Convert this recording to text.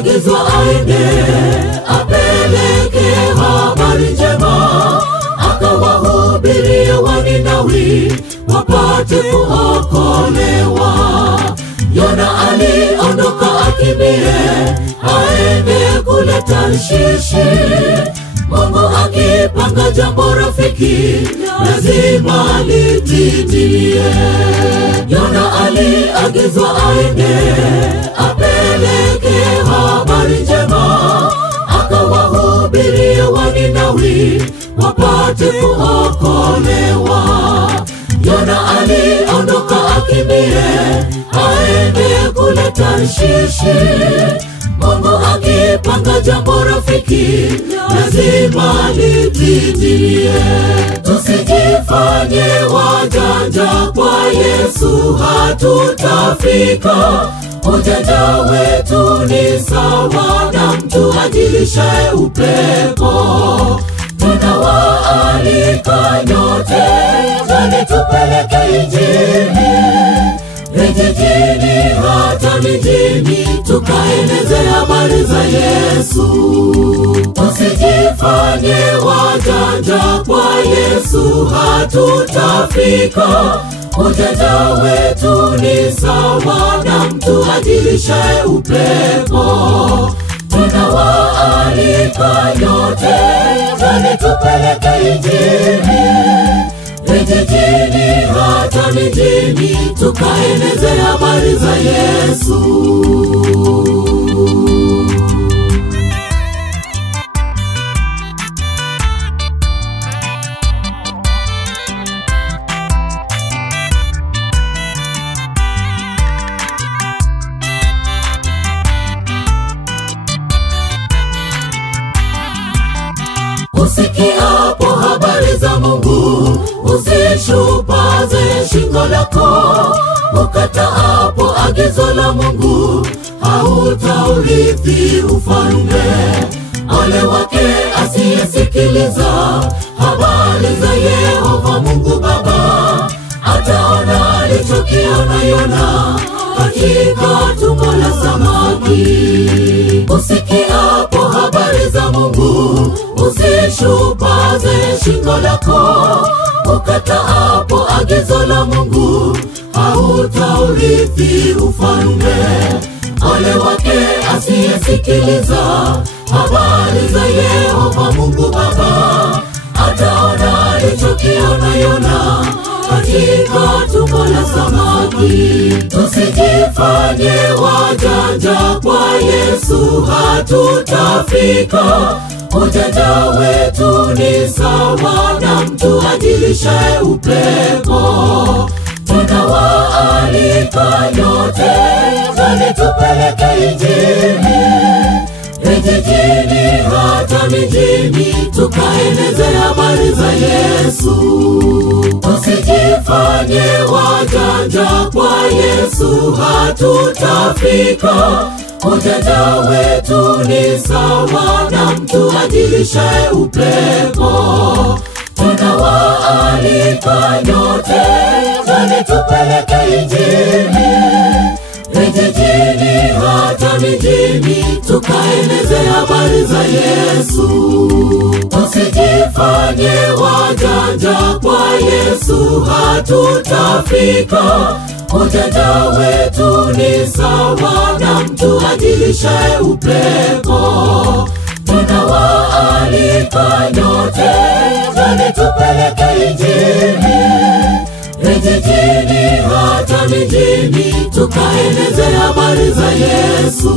aliagizwa aende apeleke habari njema, akawahubirie Waninawi wapate kuokolewa. Yona aliondoka akimbie aende kule Tarshishi. Mungu akipanga jambo rafiki, lazima litimie. Yona aliagizwa aende apeleke habari njema, akawahubirie Waninawi wapate kuokolewa. Yona aliondoka akimbie aende kule Tarshishi. Mungu akipanga jambo rafiki, lazima litimie. Tusijifanye wajanja, kwa Yesu hatutafika. Ujanja wetu ni sawa na mtu ajilishaye upepo. Tunawaalika nyote, twende tupeleke Injili vijijini hata mijini, tukaeneze habari za Yesu. Tusijifanye wajanja, kwa Yesu hatutafika. Ujanja wetu ni sawa na mtu ajilishaye upepo. Tunawaalika nyote, twende tupeleke Injili vijijini hata mijini, tukaeneze habari za Yesu. Usikiapo habari za Mungu, usishupaze shingo lako. Ukataapo agizo la Mungu, hautaurithi ufalme. Ole wake asiyesikiliza habari za Yehova Mungu Baba, ataona alichokiona Yona katika tumbo la samaki. Usikiapo habari za Mungu, usishupaze shingo lako. Ukataapo agizo la Mungu, hautaurithi ufalme. Ole wake asiyesikiliza habari za Yehova Mungu Baba, ataona alichokiona Yona katika tumbo la samaki. Tusijifanye wajanja, kwa Yesu hatutafika. Ujanja wetu ni sawa na mtu ajilishaye upepo. Tunawaalika nyote, twende tupeleke Injili vijijini hata mijini, tukaeneze habari za Yesu. Tusijifanye wajanja, kwa Yesu hatutafika. Ujanja wetu ni sawa na mtu ajilishaye upepo. Tunawaalika nyote, twende tupeleke Injili vijijini hata mijini, tukaeneze habari za Yesu. Tusijifanye wajanja, kwa Yesu hatutafika. Ujanja wetu ni sawa na mtu ajilishaye upepo. Tunawaalika nyote, twende tupeleke Injili vijijini hata mijini, tukaeneze habari za Yesu.